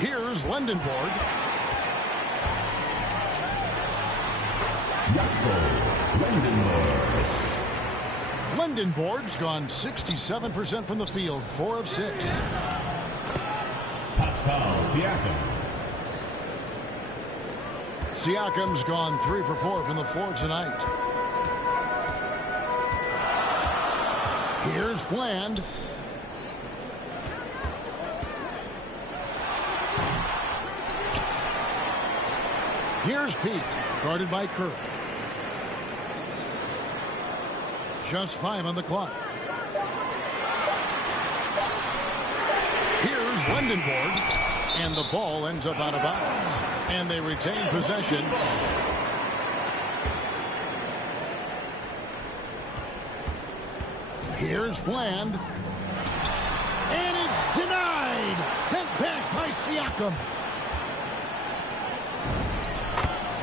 Here's Lendenborg. Lendenborg's gone 67% from the field, 4 of 6. Pascal Siakam. Siakam's gone 3 for 4 from the floor tonight. Here's Fland. Here's Pete, guarded by Kerr. Just 5 on the clock. Here's Lendenborg, and the ball ends up out of bounds. And they retain possession. Here's Fland. And it's denied. Sent back by Siakam.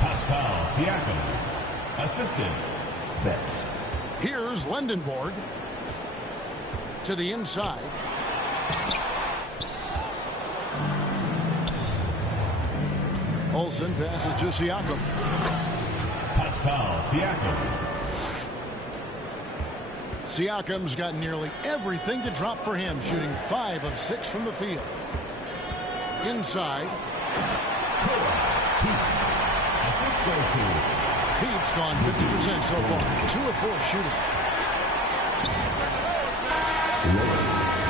Pascal Siakam. Assisted. Betts. Here's Lendenborg. To the inside. Olsen passes to Siakam. Pascal Siakam. Siakam's got nearly everything to drop for him, shooting 5 of 6 from the field. Inside. Assist goes to Pete's gone 50% so far. 2 of 4 shooting.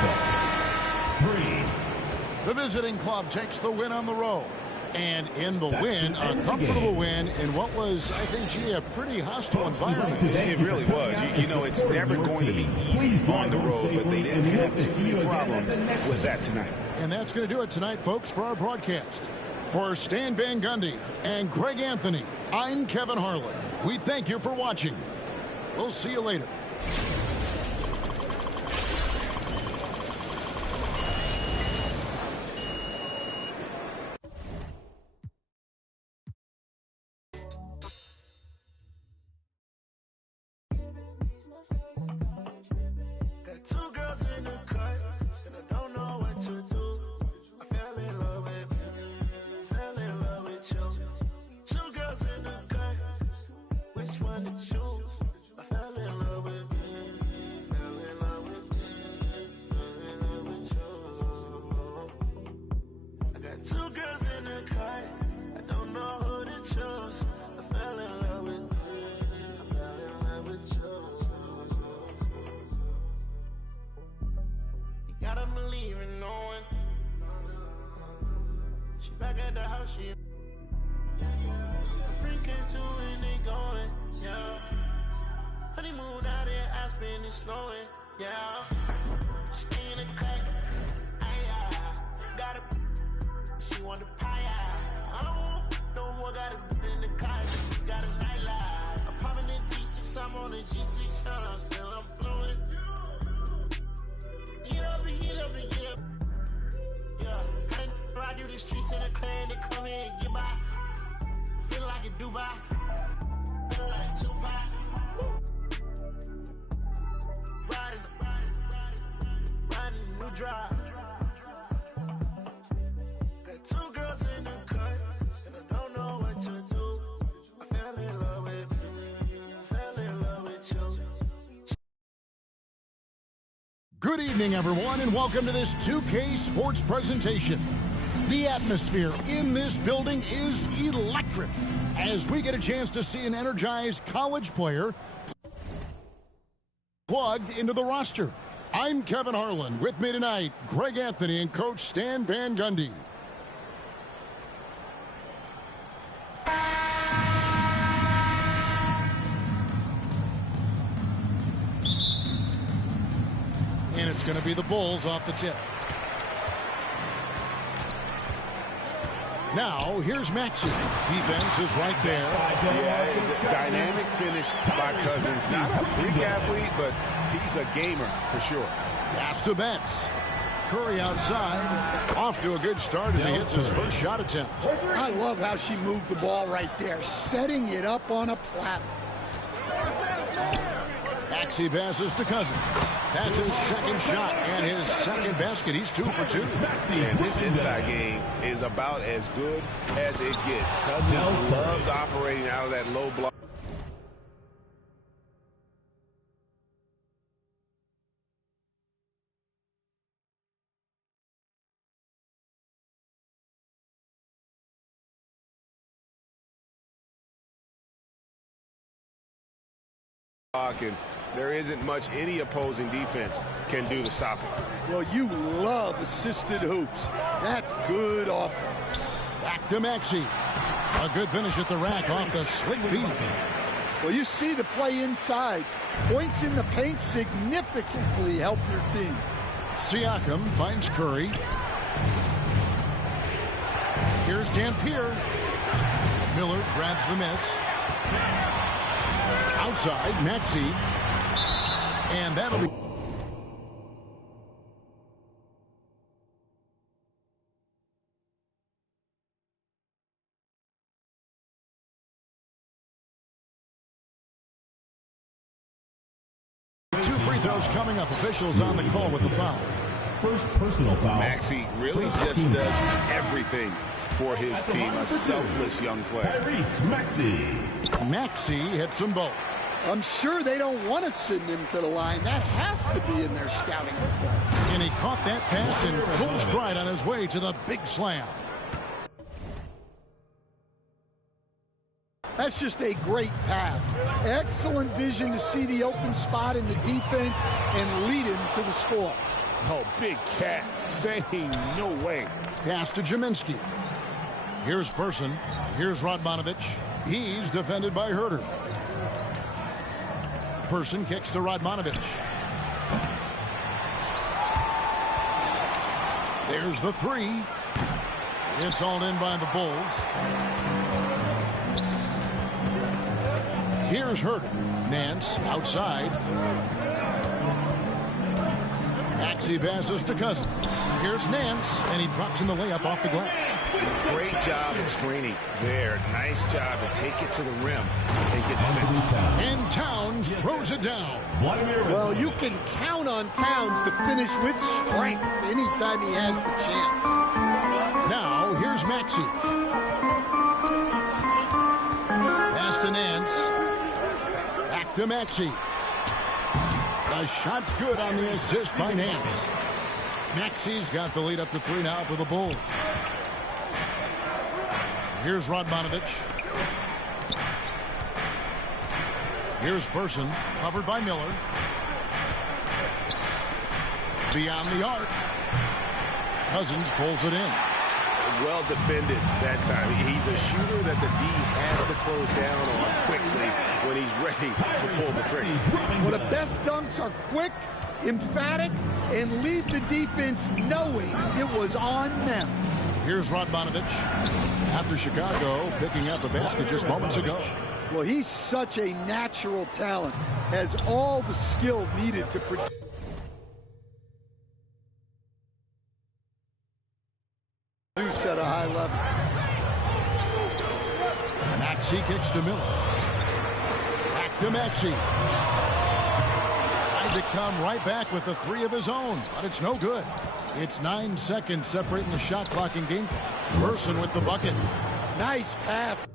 Betts. 3. The visiting club takes the win on the road. And in the win, a comfortable win in what was, I think, gee, a pretty hostile environment. It really was. You know, it's never going to be easy on the road, but they didn't have too many problems with that tonight. And that's going to do it tonight, folks, for our broadcast. For Stan Van Gundy and Greg Anthony, I'm Kevin Harlan. We thank you for watching. We'll see you later. Good evening, everyone, and welcome to this 2K Sports presentation. The atmosphere in this building is electric as we get a chance to see an energized college player plugged into the roster. I'm Kevin Harlan. With me tonight, Greg Anthony and Coach Stan Van Gundy. And it's going to be the Bulls off the tip. Now, here's Maxey. Defense is right there. Yeah, dynamic finish by Cousins. Not a freak athlete, but he's a gamer for sure. Pass to Betts. Curry outside. Off to a good start as he hits his first shot attempt. I love how she moved the ball right there, setting it up on a platter. Maxey passes to Cousins. That's his second shot and his second basket. He's 2 for 2. And this inside game is about as good as it gets. Cousins loves operating out of that low block. And there isn't much any opposing defense can do to stop him. Well, you love assisted hoops. That's good offense. Back to Maxey. A good finish at the rack off the slick feed. Well, you see the play inside. Points in the paint significantly help your team. Siakam finds Curry. Here's Dampier. Miller grabs the miss. Outside, Maxey. And that'll be... Two free throws coming up. Officials on the call with the foul. First personal foul. Maxey really just does everything for his team. A selfless young player. Tyrese Maxey. Maxey hits them both. I'm sure they don't want to send him to the line. That has to be in their scouting report. And he caught that pass in full stride on his way to the big slam. That's just a great pass. Excellent vision to see the open spot in the defense and lead him to the score. Oh, big cat saying no way. Pass to Jaminski. Here's Person. Here's Radmanovich. He's defended by Herter. Person kicks to Radmanovich. There's the three. It's all in by the Bulls. Here's Herter. Nance outside. Maxey passes to Cousins. Here's Nance, and he drops in the layup off the glass. Great job of screening there. Nice job to take it to the rim and get the finish. And Towns throws it down. Well, you can count on Towns to finish with strength anytime he has the chance. Now, here's Maxey. Pass to Nance. Back to Maxey. The shot's good on the assist by Nance. Maxey's got the lead up to 3 now for the Bulls. Here's Radmanovich. Here's Person, covered by Miller. Beyond the arc. Cousins pulls it in. Well defended that time. He's a shooter that the D has to close down on quickly when he's ready to pull the trigger. Well, the best dunks are quick, emphatic, and leave the defense knowing it was on them. Here's Radmanovich. After Chicago picking up a basket just moments ago. Well, he's such a natural talent. Has all the skill needed to produce. At a high level. Maxey kicks to Miller. Back to Maxey. Tried to come right back with the three of his own, but it's no good. It's 9 seconds separating the shot clock and game clock. Person with the bucket. Nice pass.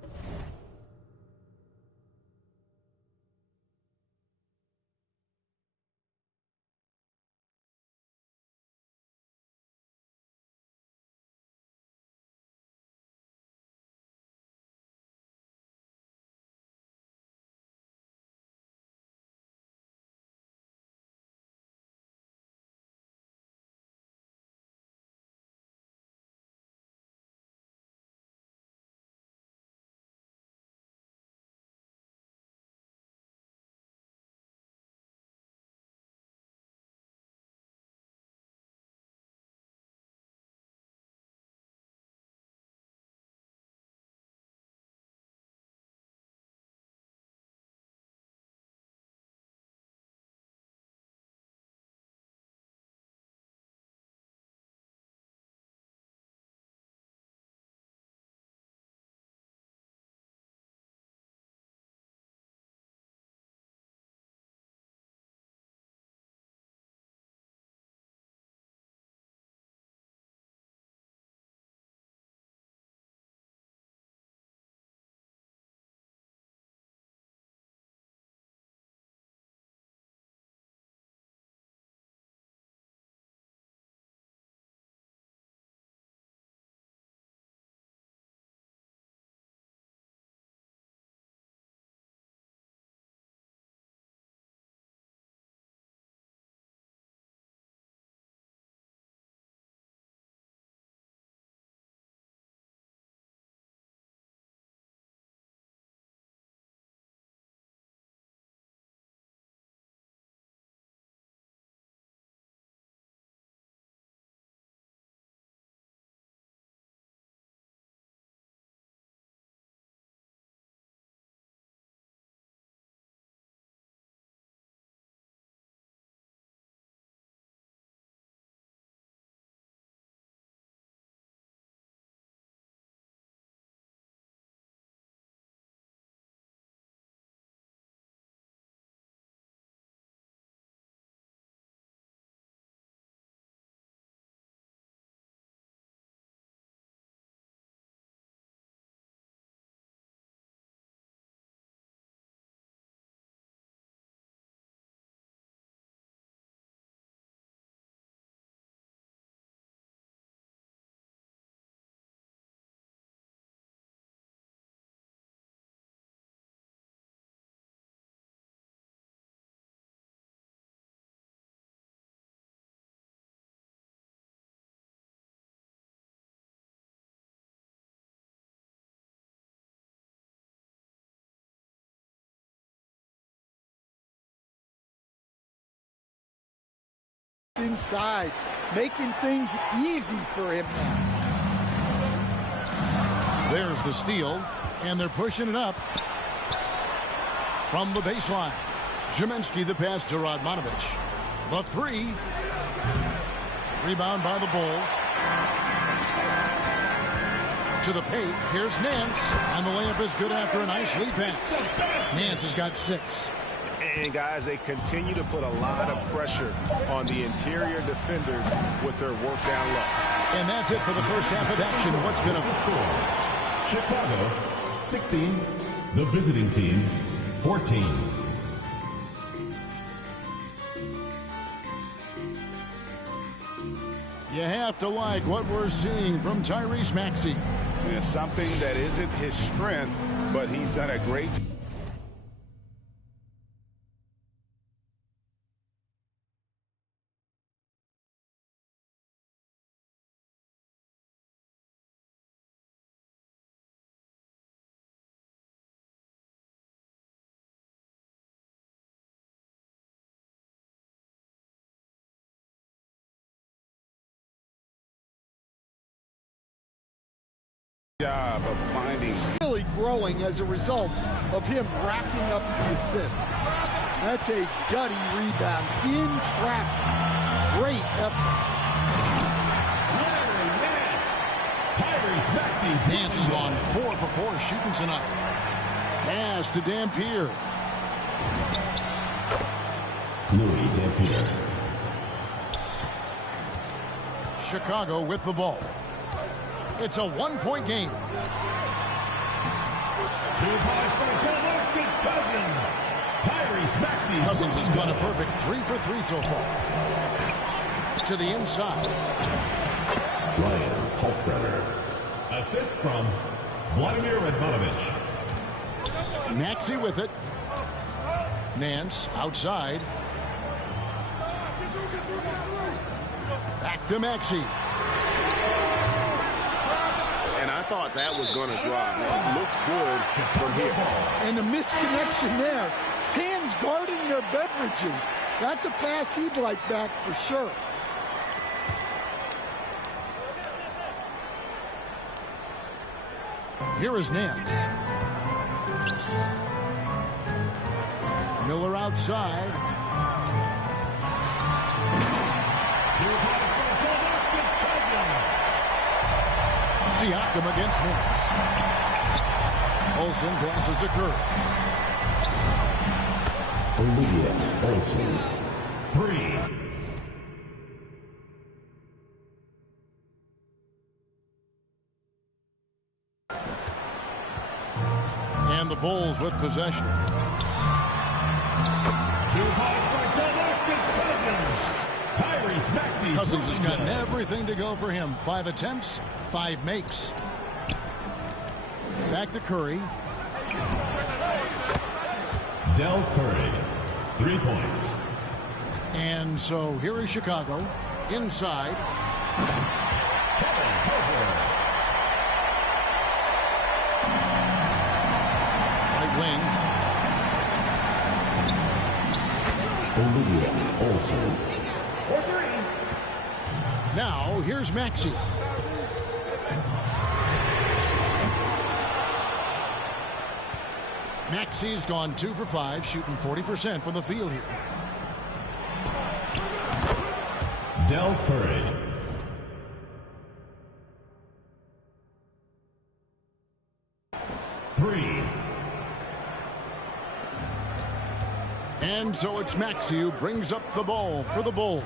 inside, making things easy for him now. There's the steal, and they're pushing it up from the baseline. Ziminski the pass to Radmanovic. The three. Rebound by the Bulls. To the paint. Here's Nance. And the layup is good after a nice lead pass. Nance has got 6. And, guys, they continue to put a lot of pressure on the interior defenders with their work down low. And that's it for the first half of action. What's been a score? Chicago 16, the visiting team 14. You have to like what we're seeing from Tyrese Maxey. It's something that isn't his strength, but he's done a great job. Of finding Really growing as a result of him racking up the assists. That's a gutty rebound in traffic. Great effort. Larry Nance. Tyrese Maxey. Nance has gone 4 for 4 shooting tonight. Pass to Dampier. Louis Dampier. Chicago with the ball. It's a 1-point game. 2 points for DeMarcus Cousins. Tyrese Maxey. Cousins has gone a perfect 3 for 3 so far. To the inside. Ryan Hulkbrenner. Assist from Vladimir Radmanovic. Maxey with it. Nance outside. Back to Maxey. and I thought that was going to drop. It looked good from here. And the misconnection there. Fans guarding their beverages. That's a pass he'd like back for sure. Here is Nance. Miller outside. Siakam against Nance. Olsen passes to Curry. Olivia Olsen. 3. And the Bulls with possession. 2 points for DeMarcus Cousins. Tyrese Maxey. Cousins has gotten everything to go for him. 5 attempts, 5 makes. Back to Curry. Del Curry. 3 points. And so here is Chicago. Inside. Kevin Huerter. Right wing. Olivia Olsen. Now here's Maxey. Maxey's gone 2 for 5, shooting 40% from the field here. Del Curry. And so it's Maxey who brings up the ball for the Bulls.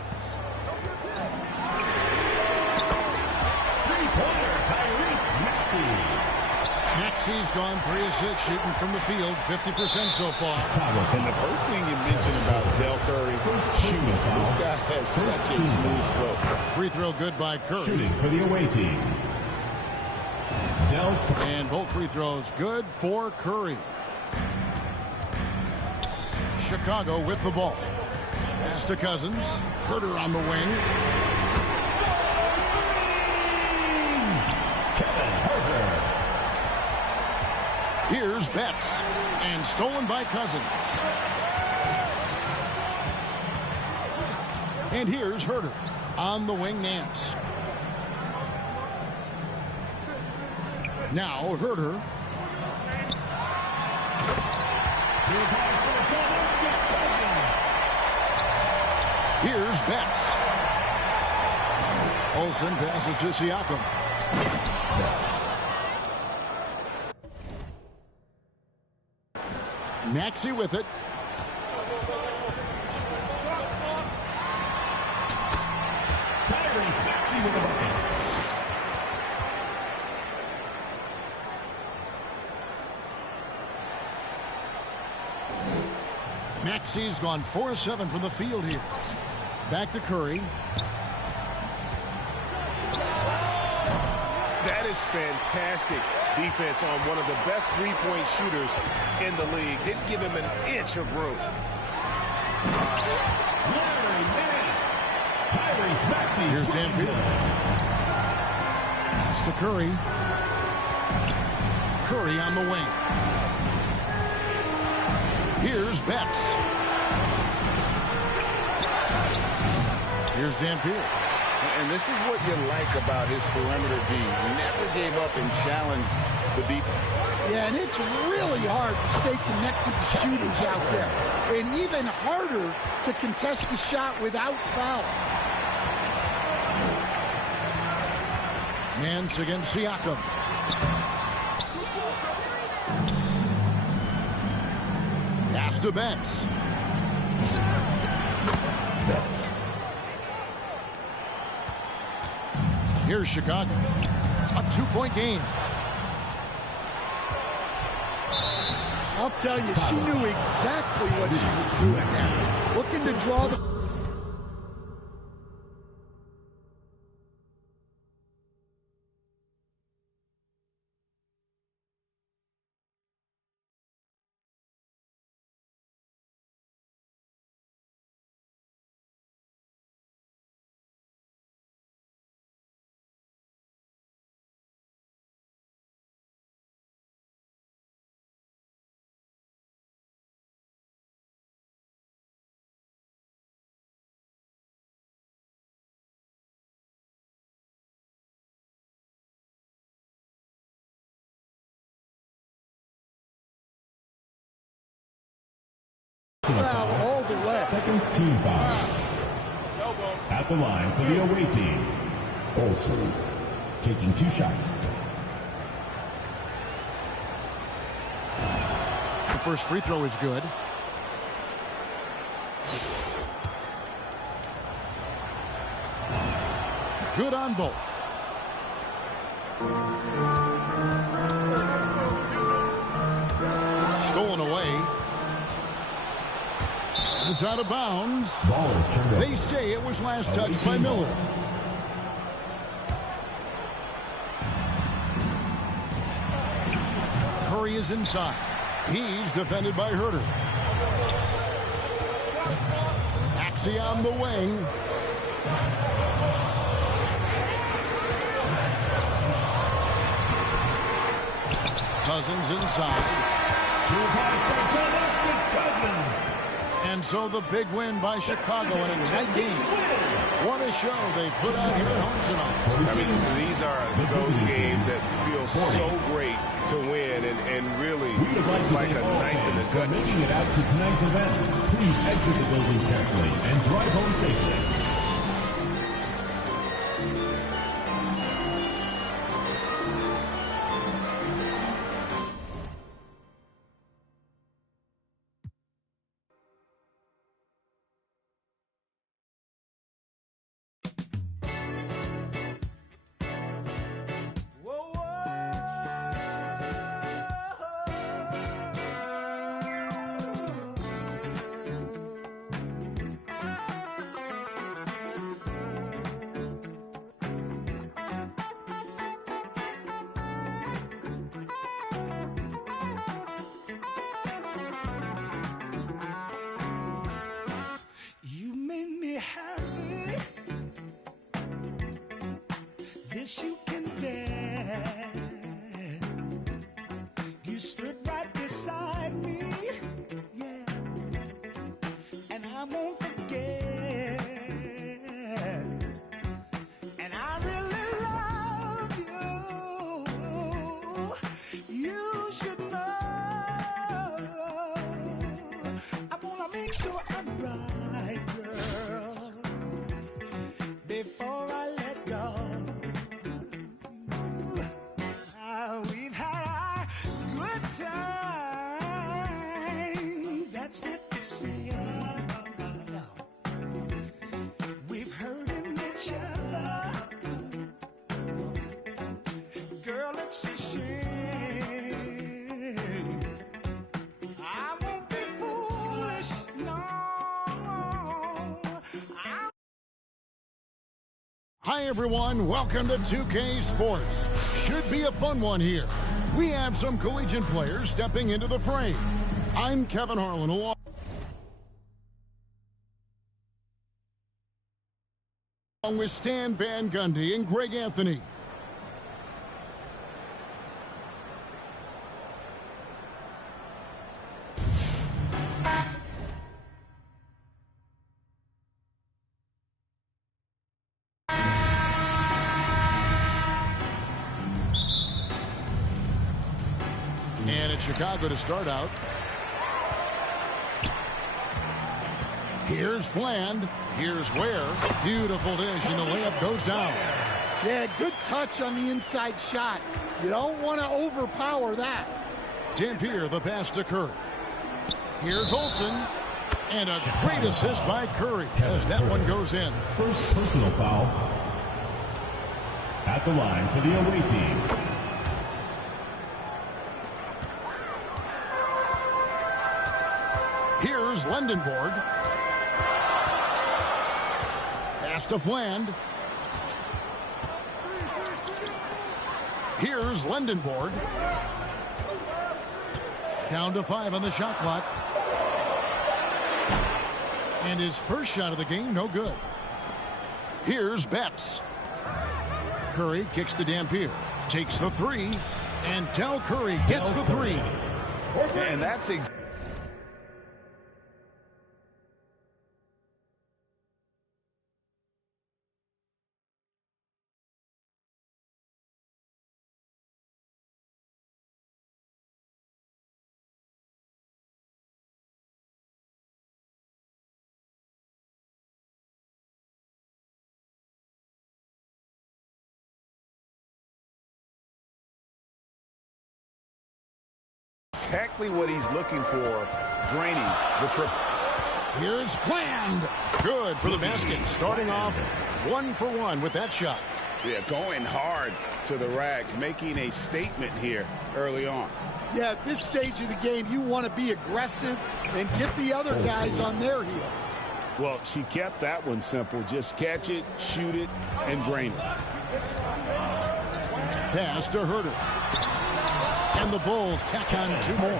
3-pointer, Tyrese Maxey. Maxey's gone 3 of 6 shooting from the field, 50% so far. And the first thing you mentioned about Del Curry, shooting. This guy has such a smooth stroke. Free throw good by Curry. Shooting for the away team. Del Curry. And both free throws good for Curry. Chicago with the ball. Pass to Cousins. Huerter on the wing. Kevin Huerter. Here's Betts. And stolen by Cousins. And here's Herter. On the wing, Nance. Now Herter. Here's Betts. Olsen passes to Siakam. Maxey with it. Tyrese Maxey with the bucket. Maxey's gone 4-7 from the field here. Back to Curry. That is fantastic defense on one of the best three-point shooters in the league. Didn't give him an inch of room. Larry Nance. Tyrese Maxey. Here's Dampier. Pass to Curry. Curry on the wing. Here's Betts. Here's Dampier. And this is what you like about his perimeter D. He never gave up and challenged the deep. Yeah, and it's really hard to stay connected to shooters out there. And even harder to contest the shot without foul. Nance against Siakam. Pass to Betts. Here's Chicago. A 2-point game. I'll tell you, she knew exactly what she was doing there. Looking to draw the... Foul all the way. Second team foul. At the line for the away team. Olsen taking 2 shots. The first free throw is good. Good on both. Stolen away. It's out of bounds. Ball is turned over. They say it was last touched by Miller. Curry is inside. He's defended by Herter. Maxey on the wing. Cousins inside. And so the big win by Chicago in a tight game. What a show they put out here at home tonight. I mean, these are those games that feel so great to win and really it's like a knife in the gut. Making it out to tonight's event. Please exit the building carefully and drive home safely. sure I'm right, girl, before I let go. We've had a good time. That's not to say, no. We've hurting each other. Girl, it's a shame. I won't be foolish, no. Hi, everyone. Welcome to 2K Sports. Should be a fun one here. We have some collegiate players stepping into the fray. I'm Kevin Harlan, along with Stan Van Gundy and Greg Anthony. And it's Chicago to start out. Here's Fland. Here's Ware. Beautiful dish, and the layup goes down. Yeah, good touch on the inside shot. You don't want to overpower that. Dampier, the pass to Curry. Here's Olsen. And a great assist by Curry as that one goes in. First personal foul at the line for the away team. Here's Lendenborg. Pass to Fland. Here's Lendenborg. Down to 5 on the shot clock. And his first shot of the game, no good. Here's Betts. Curry kicks to Dampier. Takes the 3. And Del Curry gets the 3. And that's exactly what he's looking for, draining the triple. Here's Fland. Good for the basket. Starting off 1 for 1 with that shot. Yeah, going hard to the rack, making a statement here early on. Yeah, at this stage of the game, you want to be aggressive and get the other guys on their heels. Well, she kept that one simple. Just catch it, shoot it, and drain it. Pass to Herter. And the Bulls tack on 2 more.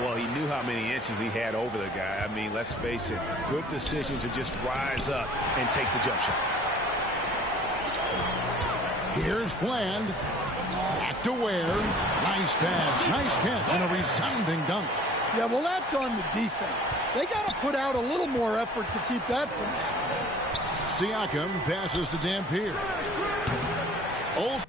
Well, he knew how many inches he had over the guy. I mean, let's face it, good decision to just rise up and take the jump shot. Here's Fland. Back to Ware. Nice pass, nice catch, and a resounding dunk. Yeah, well, that's on the defense. They got to put out a little more effort to keep that from them. Siakam passes to Dampier. Olsen.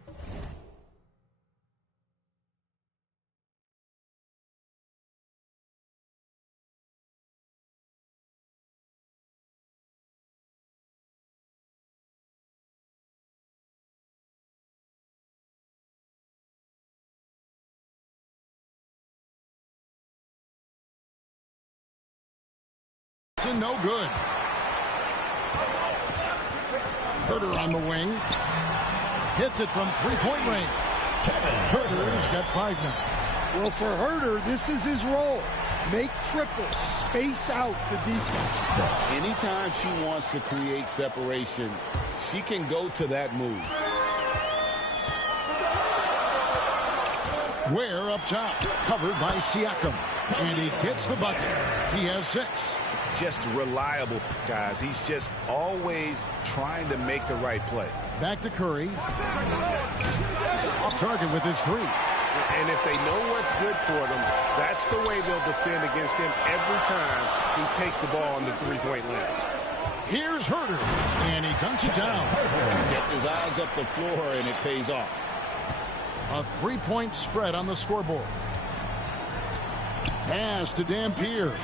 No good. Herter on the wing. Hits it from three-point range. Herter's got 5 now. Well, for Herter, this is his role. Make triples. Space out the defense. Anytime she wants to create separation, she can go to that move. Ware up top. Covered by Siakam. And he gets the bucket. He has 6. Just reliable, guys. He's just always trying to make the right play. Back to Curry. Off target with his 3. And if they know what's good for them, that's the way they'll defend against him every time he takes the ball on the three-point line. Here's Herter, and he dunks it down. Kept his eyes up the floor, and it pays off. A 3-point spread on the scoreboard. Pass to Dampier.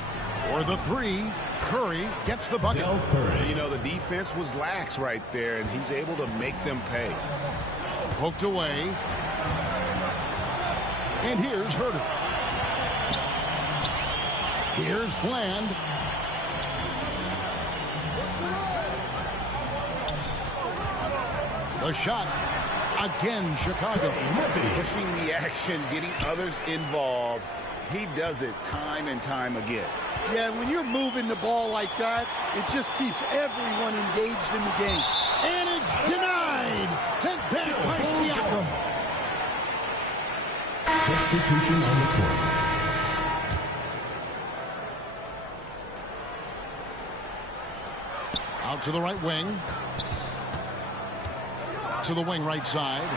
For the three, Curry gets the bucket. Del Curry. You know, the defense was lax right there, and he's able to make them pay. Poked away. And here's Herter. Here's Fland. The shot. Again, Chicago. Pushing the action, getting others involved. He does it time and time again. Yeah, when you're moving the ball like that, it just keeps everyone engaged in the game. And it's denied. Sent back by Siakam. Substitution on the court. Out to the right wing. To the wing right side.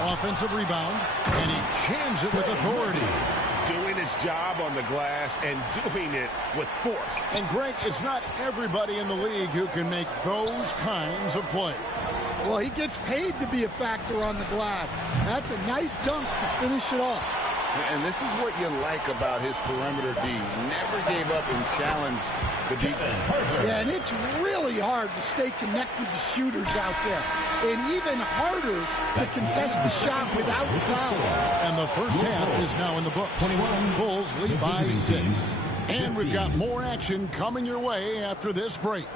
Offensive rebound. And he jams it with authority. Doing his job on the glass and doing it with force. And Greg, it's not everybody in the league who can make those kinds of plays. Well, he gets paid to be a factor on the glass. That's a nice dunk to finish it off. And this is what you like about his perimeter D. Never gave up and challenged the defense. Yeah, and it's really hard to stay connected to shooters out there. And even harder to contest the shot without foul. And the first half is now in the books. 21 Bulls lead by 6. And we've got more action coming your way after this break.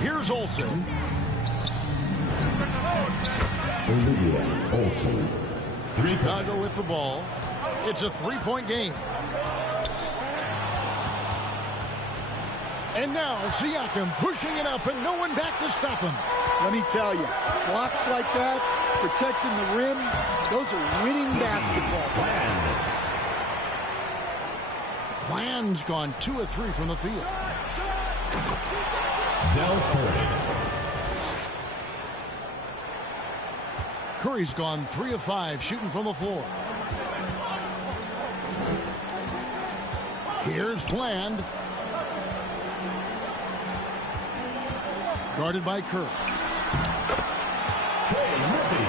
Here's Olsen. Olivia Olsen. Chicago with the ball. It's a three-point game. And now Siakam pushing it up and no one back to stop him. Let me tell you, blocks like that, protecting the rim, those are winning basketball. Fland's gone 2 of 3 from the field. Del Curry. Curry's gone 3 of 5 shooting from the floor. Here's Fland. Guarded by Curry. Trey Murphy.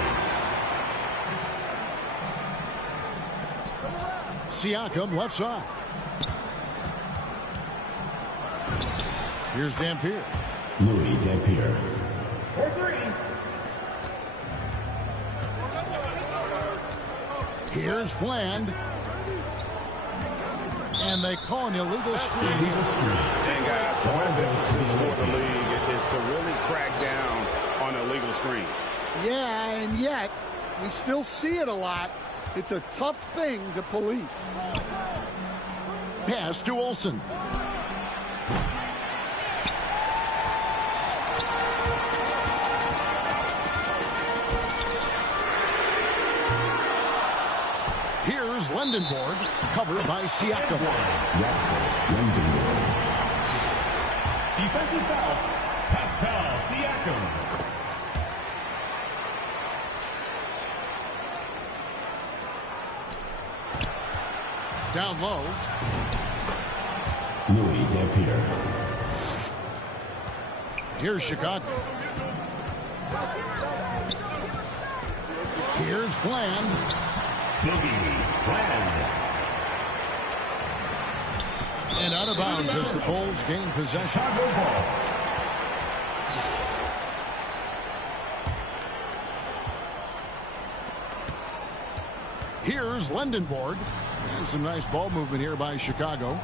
Siakam left side. Here's Dampier. Louis Dampier. Here's Fland. And they call an illegal screen here. And guys, part of the emphasis for the league is to really crack down on illegal screens. Yeah, and yet, we still see it a lot. It's a tough thing to police. Pass to Olsen. Here's Lendenborg, covered by Siakam. Defensive foul. Pascal Siakam. Down low. Louis Dampier. Here's Chicago. Here's Fland. Boogie Fland. And out of bounds as the Bulls gain possession. Chicago ball. Here's Lendenborg. And some nice ball movement here by Chicago.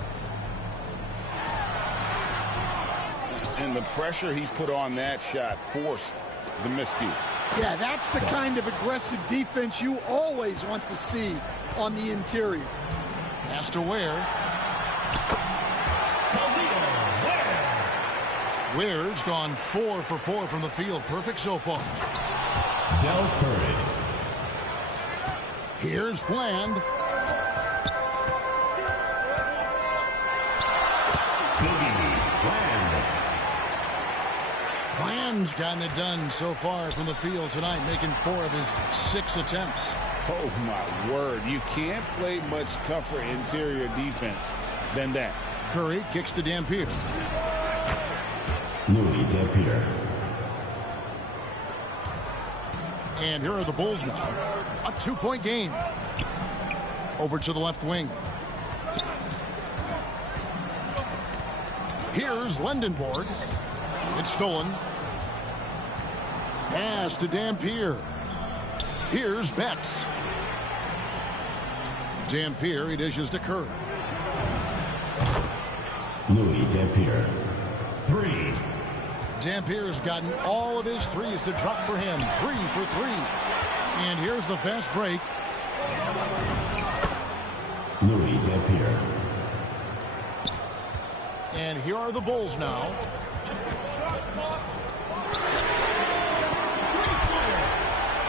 And the pressure he put on that shot forced the miscue. Yeah, that's the kind of aggressive defense you always want to see on the interior. Pass to Ware. Ware's gone 4 for 4 from the field. Perfect so far. Del Curry. Here's Fland. Boogie Fland. Fland Fland's gotten it done so far from the field tonight, making 4 of his 6 attempts. Oh, my word. You can't play much tougher interior defense than that. Curry kicks to Dampier. Louis Dampier. And here are the Bulls now. A 2-point game. Over to the left wing. Here's Lendenborg. It's stolen. Pass to Dampier. Here's Betts. Dampier, he dishes to Curry. Louis Dampier. 3. Dampier's gotten all of his threes to drop for him. 3 for 3. And here's the fast break. Louis Dampier. And here are the Bulls now.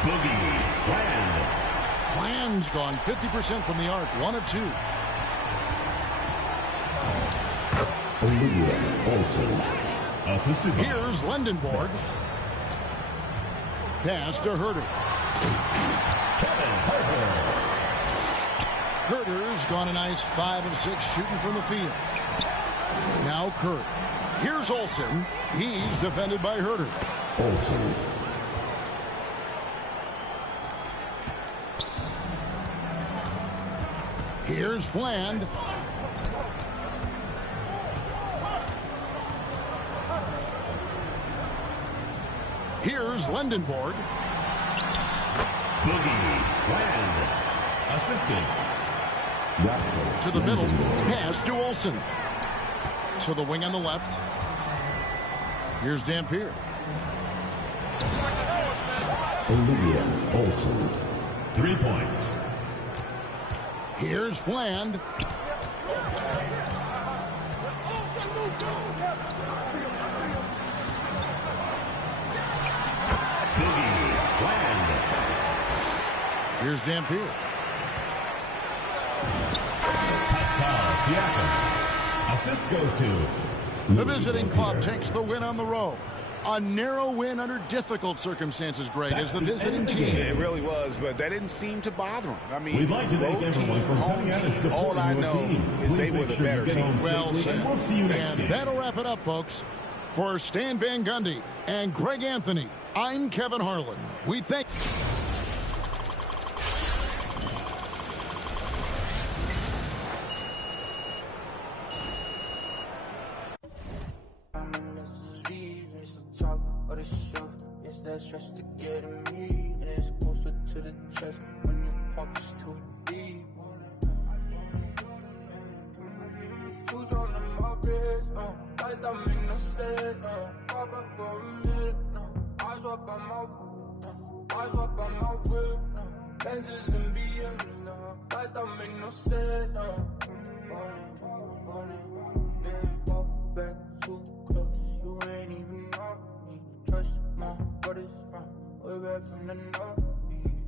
Boogie Fland. Fland's gone 50% from the arc. 1 of 2. Olivia Olsen. Assisted by Here's Lendenborg. Pass to Herter. Kevin Harper. Herter's gone a nice 5 of 6 shooting from the field. Now Curry. Here's Olsen. He's defended by Herter. Olsen. Here's Fland. Here's Lendenborg. Boogie Fland. Assisted. Radford. To the middle. Lendenborg. Pass to Olsen. To the wing on the left. Here's Dampier. Olivia Olsen. 3 points. Here's Fland. Boogie Fland. Here's Dampier. Pascal Siakam. Assist goes to The visiting club takes the win on the road. A narrow win under difficult circumstances, Greg, as the visiting team. It really was, but that didn't seem to bother him. I mean, We'd like to thank road everyone team, for home coming out and team, supporting all I your know team. is Please they make were the sure you better get home team. Well safely, said. and we'll see you next And game. that'll wrap it up, folks. For Stan Van Gundy and Greg Anthony, I'm Kevin Harlan. We thank... Stress to get in me, and it's closer to the chest when the pocket's too deep. Who's on my wrist? Guys that make no sense. Pop up for a minute. Eyes up on my whip. Benzes and BMs. Guys that make no sense. Fall back too close. You ain't even know me. Trust my brothers from way back from the north.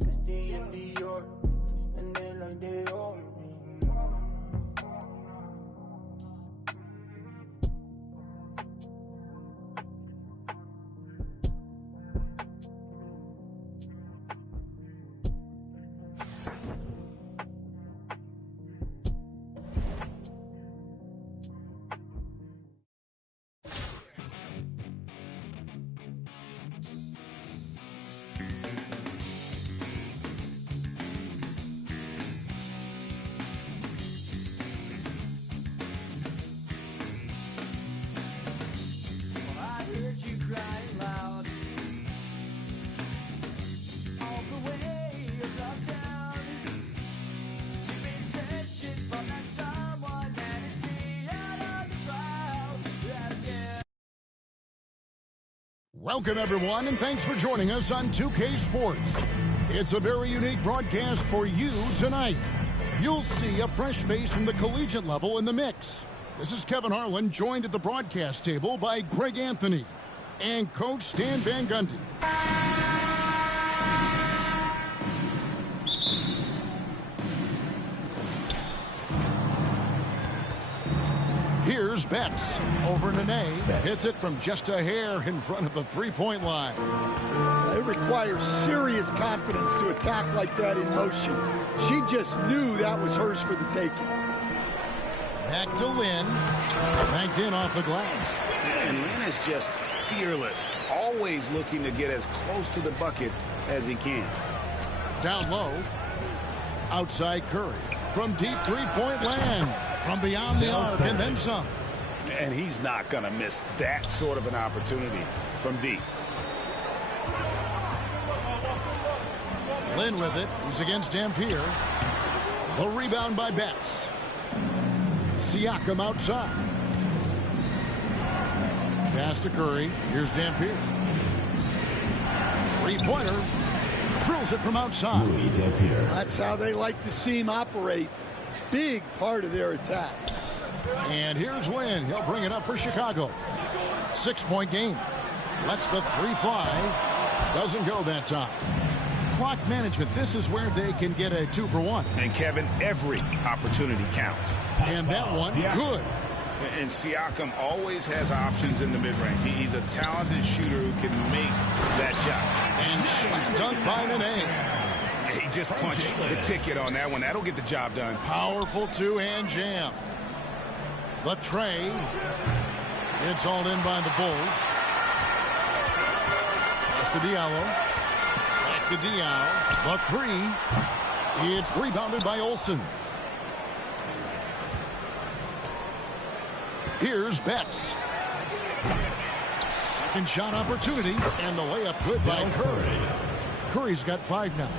It's the end of your spend it like they owe me. Welcome, everyone, and thanks for joining us on 2K Sports. It's a very unique broadcast for you tonight. You'll see a fresh face from the collegiate level in the mix. This is Kevin Harlan, joined at the broadcast table by Greg Anthony and Coach Stan Van Gundy. Here's Here's Betts over Nene. Hits it from just a hair in front of the three-point line. It requires serious confidence to attack like that in motion. She just knew that was hers for the taking. Back to Lynn. Banked in off the glass. And Lynn is just fearless, always looking to get as close to the bucket as he can. Down low. Outside Curry. From deep three-point land. From beyond the arc and then some. And he's not going to miss that sort of an opportunity from deep. Lynn with it. He's against Dampier. The rebound by Betts. Siakam outside. Pass to Curry. Here's Dampier. Three-pointer. Drills it from outside. That's how they like to see him operate. Big part of their attack. And here's Lynn. He'll bring it up for Chicago. 6-point game. Lets the three fly. Doesn't go that time. Clock management. This is where they can get a 2-for-1. And Kevin, every opportunity counts. And that one, good. And Siakam always has options in the mid-range. He's a talented shooter who can make that shot. And slam dunk by Nene. He just punched the ticket on that one. That'll get the job done. Powerful two-hand jam. The tray. It's all in by the Bulls. That's to Diallo. Back to Diallo. The three. It's rebounded by Olsen. Here's Betts. Second shot opportunity. And the layup good by Curry. Curry's got 5 now.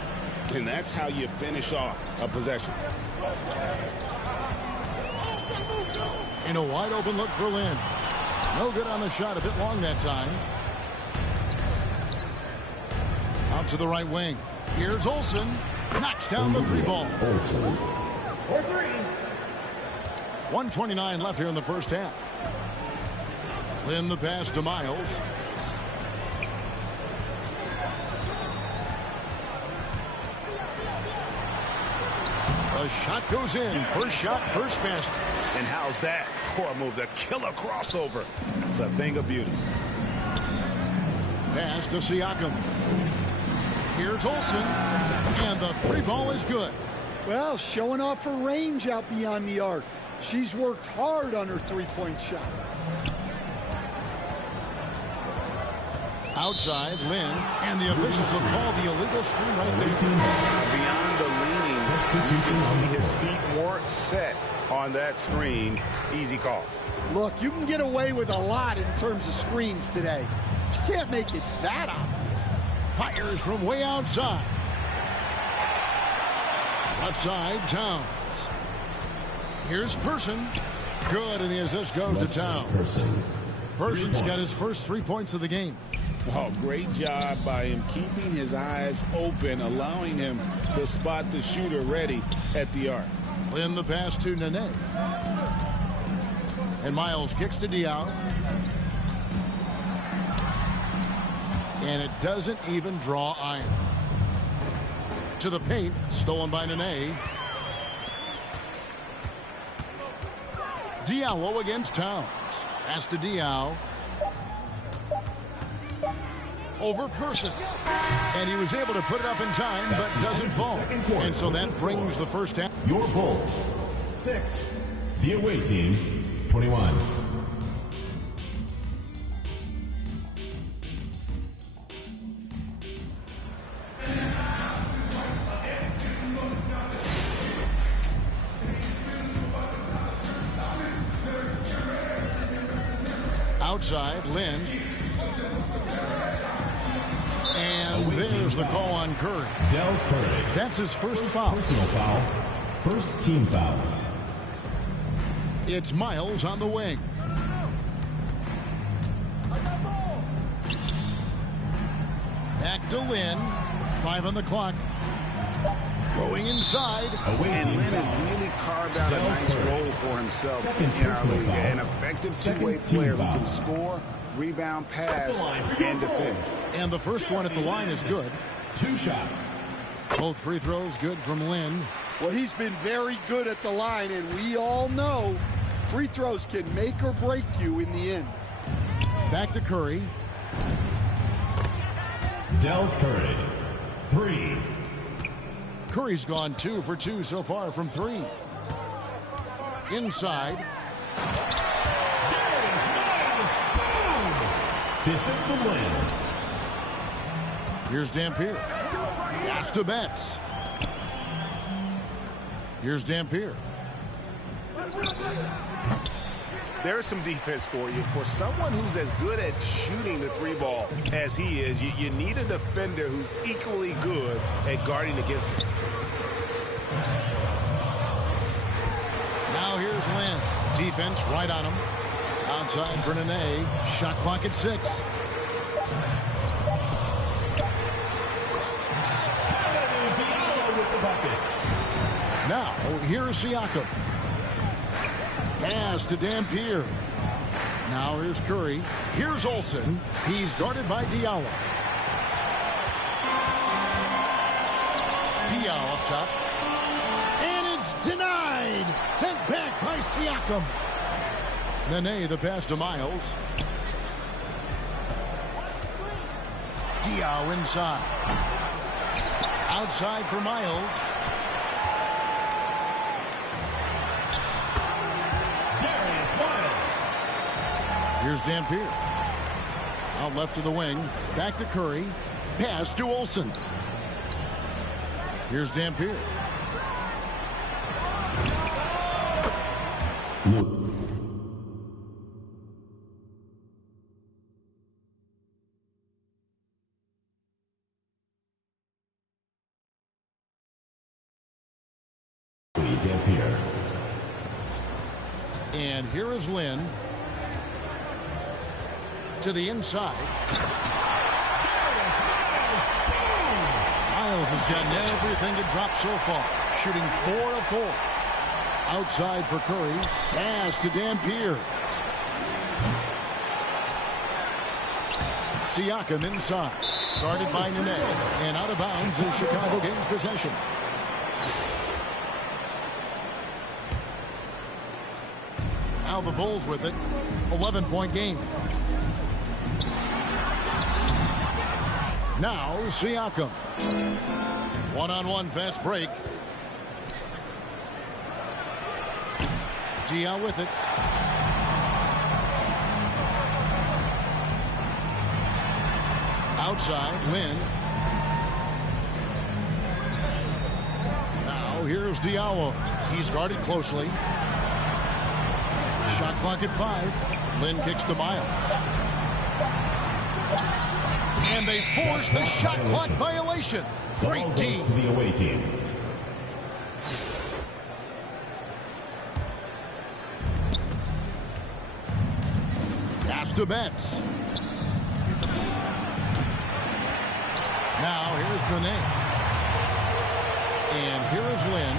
And that's how you finish off a possession. In a wide open look for Lynn. No good on the shot. A bit long that time. Out to the right wing. Here's Olsen. Knocks down the three ball. 1:29 left here in the first half. Lynn the pass to Miles. The shot goes in. First shot, first basket. And how's that for a move? The killer crossover. It's a thing of beauty. Pass to Siakam. Here's Olsen. And the three ball is good. Well, showing off her range out beyond the arc. She's worked hard on her three-point shot. Outside, Lynn. And the officials will call the illegal screen right there. Beyond the leaning, you can see his feet weren't set on that screen. Easy call. Look, you can get away with a lot in terms of screens today. But you can't make it that obvious. Fires from way outside. Left side, Towns. Here's Person. Good, and the assist goes to Towns. Person's got his first 3 points of the game. Oh, great job by him keeping his eyes open, allowing him to spot the shooter ready at the arc. Lynn the pass to Nene. And Miles kicks to Diallo. And it doesn't even draw iron. To the paint, stolen by Nene. Diallo against Towns. Pass to Diallo. Over Person. And he was able to put it up in time, but doesn't fall. And so that brings the first half. Your Bulls, 6. The away team, 21. Outside, Lynn. And there's the call on Curry. Del Curry. That's his first foul. Personal foul. First team foul. It's Miles on the wing. Back to Lynn. 5 on the clock. Going inside. And Lynn has really carved out a nice role for himself in our league. An effective two-way player who can score, rebound, pass, and defend. And the first one at the line is good. 2 shots. Both free throws good from Lynn. Well, he's been very good at the line, and we all know Free throws can make or break you in the end. Back to Curry. Del Curry, 3. Curry's gone 2 for 2 so far from 3. Inside. This is the win. Here's Dampier. Pass to Betts. Here's Dampier. There's some defense for you. For someone who's as good at shooting the 3-ball as he is, you need a defender who's equally good at guarding against him. Now here's Lynn. Defense right on him. Outside for Nene. Shot clock at 6. Now, here's Siakam. Pass to Dampier. Now here's Curry. Here's Olsen. He's guarded by Diallo. Diallo up top. And it's denied. Sent back by Siakam. Nene, the pass to Miles. Diallo inside. Outside for Miles. Here's Dampier. Out left of the wing. Back to Curry. Pass to Olsen. Here's Dampier. Luke. Dampier. And here is Lynn. To the inside. Miles has gotten everything to drop so far. Shooting 4 of 4. Outside for Curry. Pass to Dampier. Siakam inside. Guarded by Nene. And out of bounds as Chicago gains possession. Now the Bulls with it. 11-point game. Now Siakam. One-on-one fast break. Diallo with it. Outside, Lynn. Now here's Diallo. He's guarded closely. Shot clock at 5. Lynn kicks to Miles. And they force the shot clock violation. Great team. To the away team. Pass to Betts. Now here's Nene. And here is Lynn.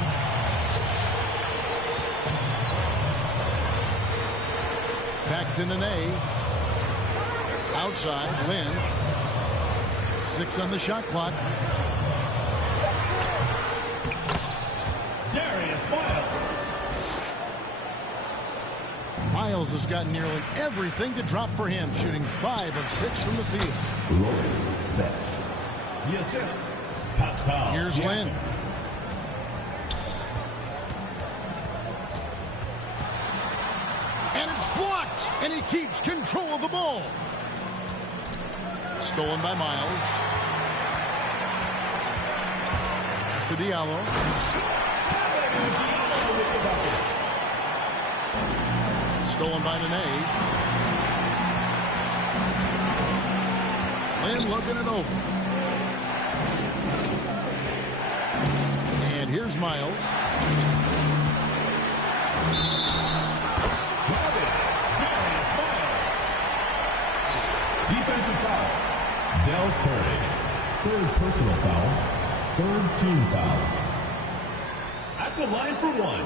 Back to Nene. Outside, Lynn. 6 on the shot clock. Darius Miles. Miles has got nearly everything to drop for him, shooting 5 of 6 from the field. Logan Betts. The assist. Pascal. Here's Lynn. And it's blocked, and he keeps control of the ball. Stolen by Miles. Pass to Diallo. Stolen by Nene. Lynn looking it over. And here's Miles. Defensive foul. Del Curry. 3rd personal foul. 3rd team foul. At the line for 1.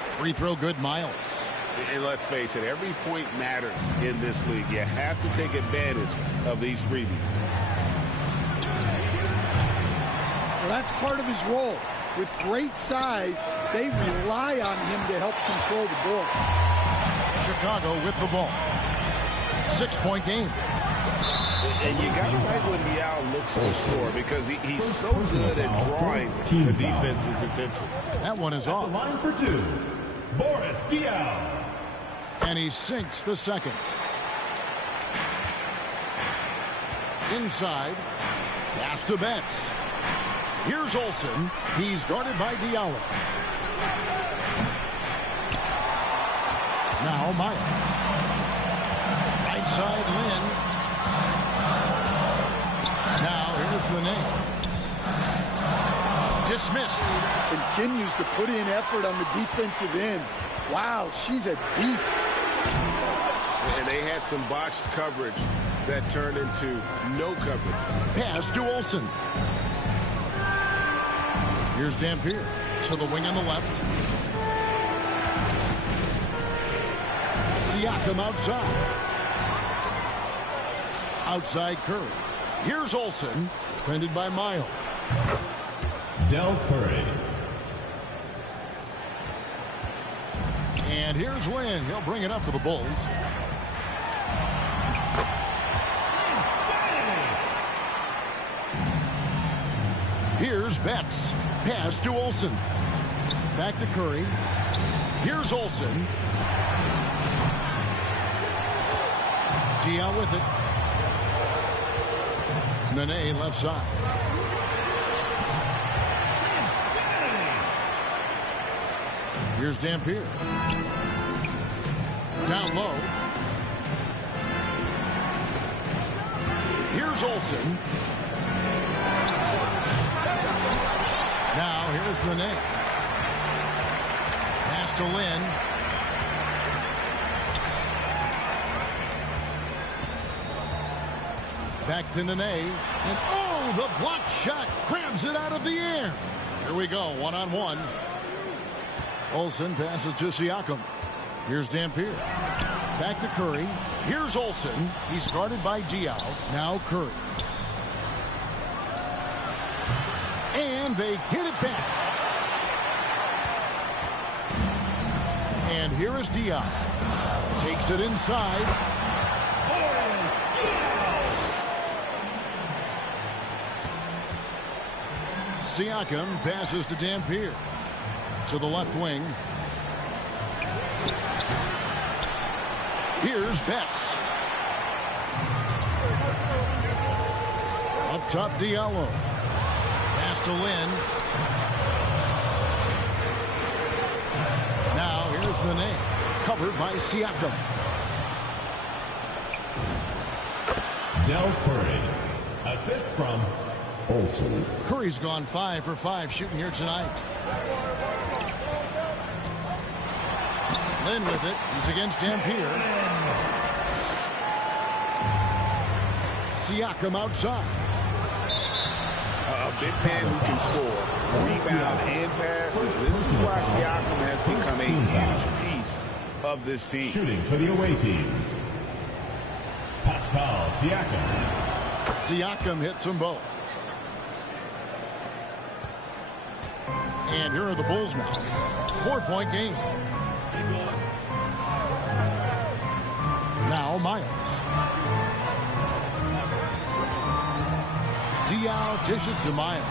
Free throw good, Miles. And let's face it, every point matters in this league. You have to take advantage of these freebies. Well, that's part of his role. With great size, They rely on him to help control the ball. Chicago with the ball. 6-point game. And you got to like when Diallo looks to score because he's so good at drawing the defense's attention. That one is At off. the line for two, Boris Diaw. And he sinks the second. Inside. Pass to Betts. Here's Olsen. He's guarded by Diallo. Now Miles. Right side Lynn. Now here's Nene. Dismissed. Continues to put in effort on the defensive end. Wow, she's a beast. And they had some botched coverage that turned into no coverage. Pass to Olsen. Here's Dampier to the wing on the left. Siakam outside. Outside Curry. Here's Olsen, defended by Miles. Del Curry. And here's Lynn. He'll bring it up for the Bulls. Here's Betts. Pass to Olsen. Back to Curry. Here's Olsen. Diallo with it. Nene left side. Here's Dampier. Down low. Here's Olsen. Now here's Nene. Pass to Lynn. Back to Nene. And oh, the block shot grabs it out of the air. Here we go, one-on-one. Olsen passes to Siakam. Here's Dampier. Back to Curry. Here's Olsen. He's guarded by Diallo. Now Curry. And they get it back. And here is Diallo. Takes it inside. Siakam passes to Dampier. To the left wing. Here's Betts. Up top, Diallo. Pass to Lynn. Now here's Nene. Covered by Siakam. Del Curry. Assist from Olsen. Curry's gone 5 for 5 shooting here tonight. Lynn with it. He's against Dampier. Siakam outside. A big man who can score, rebound, and passes. This is why Siakam has become a huge piece of this team. Shooting for the away team, Pascal Siakam. Siakam hits them both. And here are the Bulls now. 4-point game. Now Miles. Diallo dishes to Miles.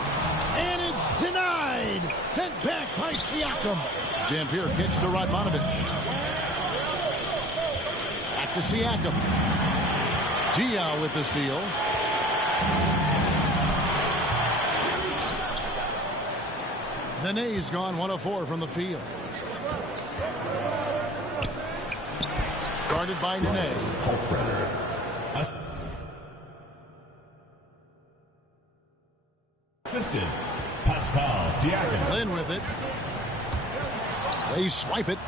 And it's denied. Sent back by Siakam. Dampier kicks to Radmanovich. Back to Siakam. Diallo with the steal. Nene's gone 1 of 4 from the field. Guarded by Nene. Assisted Pascal Siakam. Lynn with it. They swipe it.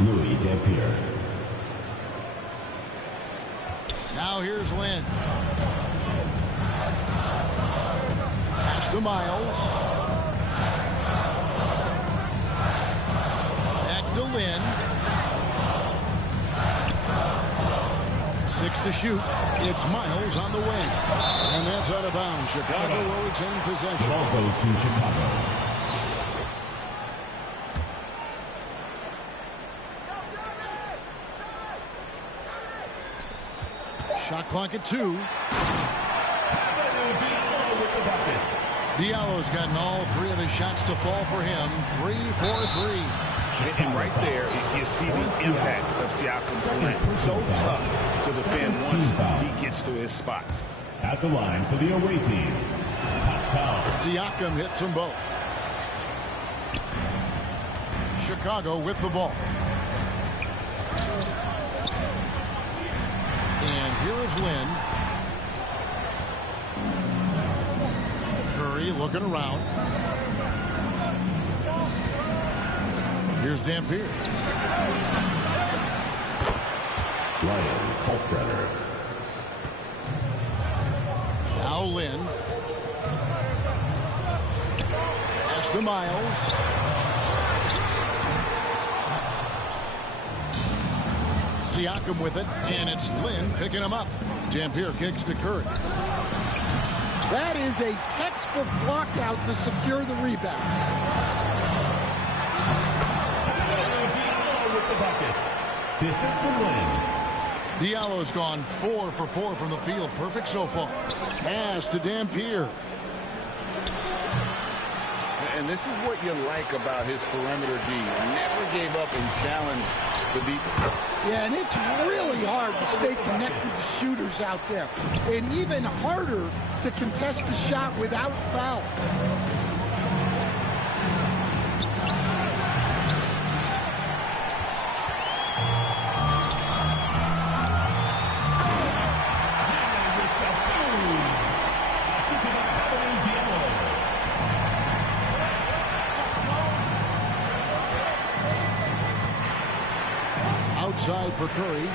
Louis Dampier. Now here's Lynn. Pass to Miles. Back to Lynn. 6 to shoot. It's Miles on the wing. And that's out of bounds. Chicago will retain possession. Ball goes to Chicago. Shot clock at 2. Diallo's gotten all 3 of his shots to fall for him. 3 for 3. And right there, you see the impact of Siakam's play. So tough to defend once he gets to his spots. At the line for the away team, Pascal. Siakam hits them both. Chicago with the ball. And here is Lynn. Curry looking around. Here's Dampier. Ryan Kalkbrenner. Now Lynn. Pass to Miles. Siakam with it, and it's Lynn picking him up. Dampier kicks to Curry. That is a textbook block out to secure the rebound. With the bucket. This is for Lynn. Diallo's gone 4 for 4 from the field. Perfect so far. Pass to Dampier. And this is what you like about his perimeter D. Never gave up and challenged the defense. Yeah, and it's really hard to stay connected to shooters out there. And even harder to contest the shot without foul. Outside for Curry.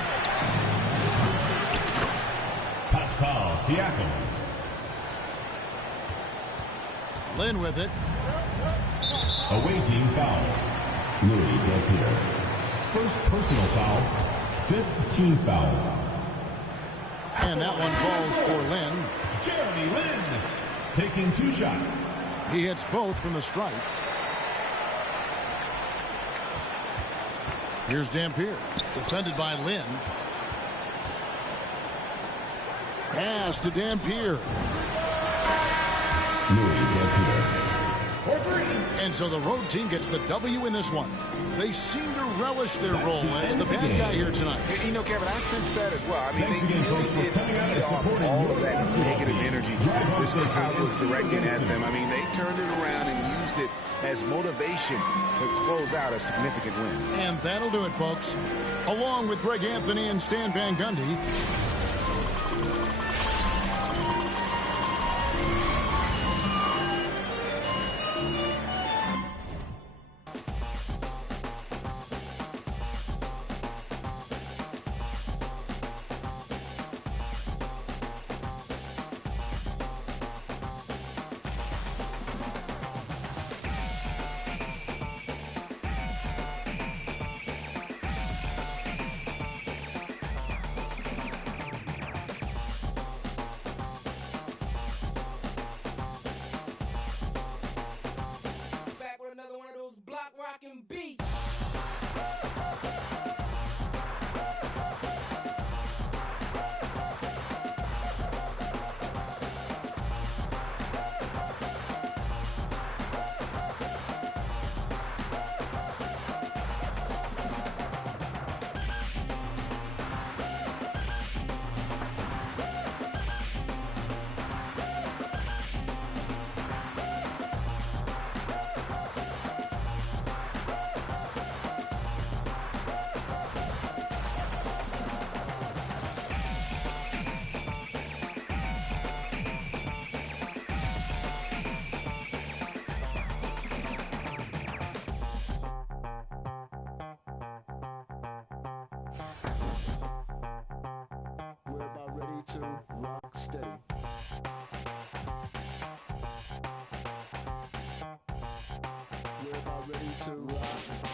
Pascal Siakam. Lynn with it. Away team foul. Louis Delpire. First personal foul. 5th team foul. And that one falls for Lynn. Jeremy Lin taking 2 shots. He hits both from the stripe. Here's Dampier, defended by Lynn. Pass to Dampier. Louis Delpire. And so the road team gets the W in this one. They seem to relish their role as the bad guy here tonight. You know, Kevin, I sense that as well. I mean, Thanks they again, really folks, for did coming out and feed off supporting all your of that basketball negative team. energy Drive this home crowd was safely. directing at them. I mean, they turned it around and used it as motivation to close out a significant win. And that'll do it, folks. Along with Greg Anthony and Stan Van Gundy, block rockin' beats. We're about ready to rock steady. We're about ready to rock.